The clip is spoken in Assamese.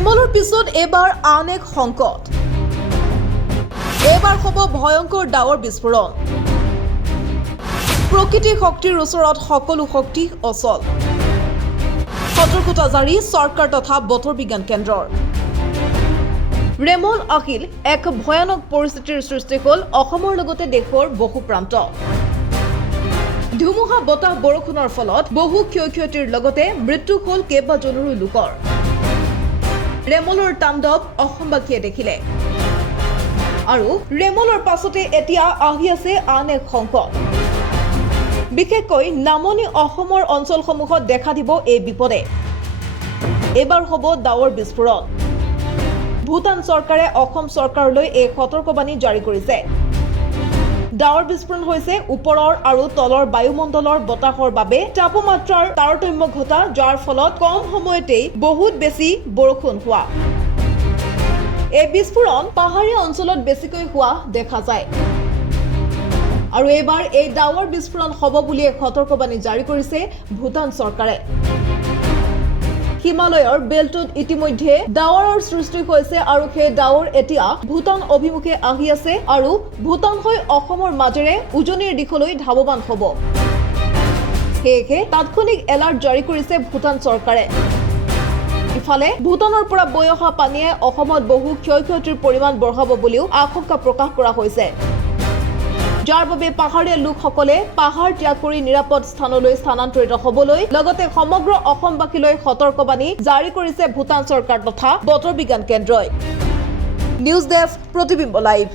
ৰেমলৰ পিছত এবাৰ আন এক সংকট। এবাৰ হ'ব ভয়ংকৰ ডাৱৰ বিস্ফোৰণ। প্ৰকৃতিৰ শক্তিৰ ওচৰত সকলো শক্তি অচল। সতৰ্কতা জাৰি চৰকাৰ তথা বতৰ বিজ্ঞান কেন্দ্ৰৰ। ৰেমল আহিল এক ভয়ানক পৰিস্থিতিৰ সৃষ্টি হ'ল অসমৰ লগতে দেশৰ বহু প্ৰান্ত। ধুমুহা বতাহ বৰষুণৰ ফলত বহু ক্ষয়ক্ষতিৰ লগতে মৃত্যু হ'ল কেইবাজনৰো লোকৰ। ৰেমলৰ তাণ্ডৱ অসমবাসীয়ে দেখিলে আৰু ৰেমলৰ পাছতে এতিয়া আহি আছে আন এক সংকট। বিশেষকৈ নামনি অসমৰ অঞ্চলসমূহত দেখা দিব এই বিপদে। এবাৰ হ'ব ডাৱৰ বিস্ফোৰণ। ভূটান চৰকাৰে অসম চৰকাৰলৈ এই সতৰ্কবাণী জাৰি কৰিছে। ডাৱৰ বিস্ফোৰণ হৈছে ওপৰৰ আৰু তলৰ বায়ুমণ্ডলৰ বতাহৰ বাবে তাপমাত্ৰাৰ তাৰতম্য ঘটা, যাৰ ফলত কম সময়তেই বহুত বেছি বৰষুণ হোৱা। এই বিস্ফোৰণ পাহাৰীয়া অঞ্চলত বেছিকৈ হোৱা দেখা যায়। আৰু এইবাৰ এই ডাৱৰ বিস্ফোৰণ হ'ব বুলিয়ে সতৰ্কবাণী জাৰি কৰিছে ভূটান চৰকাৰে। হিমালয়ৰ বেল্টত ইতিমধ্যে ডাৱৰৰ সৃষ্টি হৈছে আৰু সেই ডাৱৰ এতিয়া ভূটান অভিমুখে আহি আছে আৰু ভূটান হৈ অসমৰ মাজেৰে উজনিৰ দিশলৈ ধাৱমান হ'ব। সেয়েহে তাৎক্ষণিক এলাৰ্ট জাৰি কৰিছে ভূটান চৰকাৰে। ইফালে ভূটানৰ পৰা বৈ অহা পানীয়ে অসমত বহু ক্ষয়ক্ষতিৰ পৰিমাণ বঢ়াব বুলিও আশংকা প্ৰকাশ কৰা হৈছে, যাৰ বাবে পাহাৰীয়া লোকসকলে পাহাৰ ত্যাগ কৰি নিৰাপদ স্থানলৈ স্থানান্তৰিত হ'বলৈ লগতে সমগ্ৰ অসমবাসীলৈ সতৰ্কবাণী জাৰি কৰিছে ভূটান চৰকাৰ তথা বতৰ বিজ্ঞান কেন্দ্ৰই। নিউজ ডেস্ক, প্ৰতিবিম্ব লাইভ।